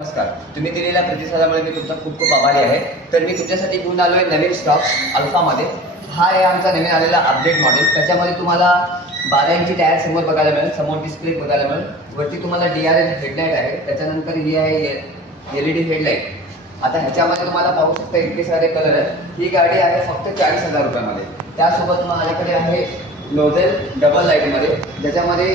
नमस्कार. तुम्ही दिलेल्या प्रतिसादामुळे मी तुमचा खूप खूप आभारी आहे. तर मी तुमच्यासाठी घेऊन आलो आहे नवीन स्टॉक अल्फामध्ये. हा आहे आमचा नवीन आलेला अपडेट मॉडेल. त्याच्यामध्ये तुम्हाला 12 इंची टायर समोर बघायला मिळेल, समोर डिस्प्ले बघायला मिळेल, वरती तुम्हाला DRL हेडलाईट आहे, त्याच्यानंतर ही आहे LED हेडलाईट. आता ह्याच्यामध्ये तुम्हाला पाहू शकता इतके सारे कलर आहेत. ही गाडी आहे फक्त 40,000 रुपयामध्ये. त्यासोबत माझ्याकडे आहे नोझेल डबल लाईटमध्ये, ज्याच्यामध्ये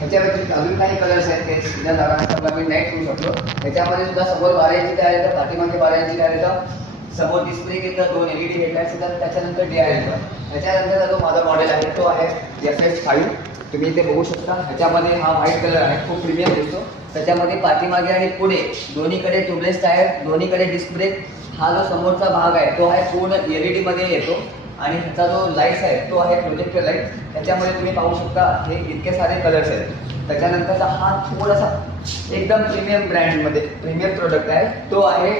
ह्याच्या व्यतिरिक्त अजून काही कलर्स आहेत ते ज्या जागा मी नाही ठेवू शकलो. ह्याच्यामध्ये सुद्धा समोर 12 इंची टायर येतं, पाठीमागे 12 इंची टायर येतं, समोर डिस्प्ले येतं, 2 LED हेडलाईट्स येतात, त्याच्यानंतर DRL येतं. ह्याच्यानंतर जो माझा मॉडेल आहे तो आहे FH5. तुम्ही इथे बघू शकता. ह्याच्यामध्ये हा व्हाईट कलर आहे, खूप प्रीमियम दिसतो. त्याच्यामध्ये पाठीमागे आणि पुढे दोन्हीकडे ट्यूबलेस टायर, दोन्हीकडे डिस्क ब्रेक. हा जो समोरचा भाग आहे तो आहे पूर्ण LED मध्ये येतो आणि ह्याचा जो लाईट्स आहे तो आहे प्रोजेक्टर लाईट. त्याच्यामध्ये तुम्ही पाहू शकता हे इतके सारे कलर्स आहेत. त्याच्यानंतरचा हा थोडासा एकदम प्रीमियम ब्रँडमध्ये प्रीमियम प्रोडक्ट आहे, तो आहे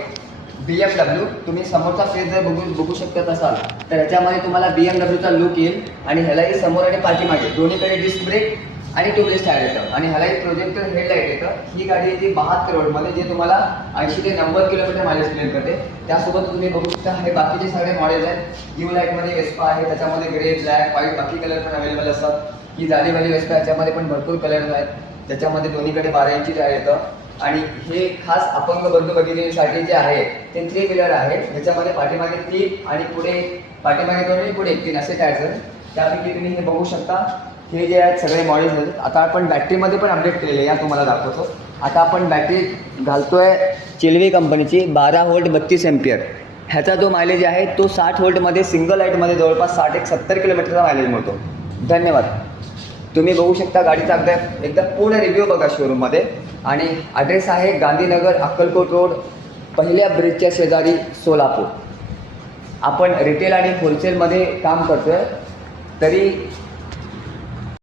BMW. तुम्ही समोरचा फेस जर बघू शकत असाल तर ह्याच्यामध्ये तुम्हाला BMWचा लुक येईल आणि ह्यालाही समोर आणि पाठीमागे दोन्हीकडे डिस्क ब्रेक आणि ट्यूबलेस टायर येतं आणि ह्यालाही प्रोजेक्टर हेडलाईट येतं. ही गाडी येते 72 रोडमध्ये, जे तुम्हाला 80 ते 90 किलोमीटर मायलेज क्लिअर करते. त्यासोबत तुम्ही बघू शकता हे बाकीचे सगळे मॉडेल्स आहेत. यू लाईटमध्ये वेस्पा आहे, त्याच्यामध्ये ग्रे, ब्लॅक, व्हाईट बाकी कलर पण अवेलेबल असतात. ही जालीवाली वेस्पा, याच्यामध्ये पण भरपूर कलर्स आहेत. त्याच्यामध्ये दोन्हीकडे 12 इंची टायर येतं आणि हे खास अपंग बंधू भगिनीसाठी जे आहे ते 3 व्हीलर आहे. ह्याच्यामध्ये पाठीमागे 3 आणि पुढे पाठीमागे 2 आणि पुढे 3 असे टायर्स आहेत. त्यापैकी तुम्ही हे बघू शकता. हे जे आहेत सगळे मॉडेल्स आहेत. आता आपण बॅटरीमध्ये पण अपडेट केलेले, या तुम्हाला दाखवतो. आता आपण बॅटरी घालतोय चिल्वी कंपनीची 12 व्होल्ट 32 एम्पियर. ह्याचा जो मायलेज आहे तो 60 व्होल्टमध्ये सिंगल लाईटमध्ये जवळपास 60-70 किलोमीटरचा मायलेज मिळतो. धन्यवाद. तुम्ही बघू शकता गाडीचा एकदा पूर्ण रिव्ह्यू बघा शोरूममध्ये. आणि ॲड्रेस आहे गांधीनगर, अक्कलकोट रोड, पहिल्या ब्रिजच्या शेजारी, सोलापूर. आपण रिटेल आणि होलसेलमध्ये काम करतोय. तरी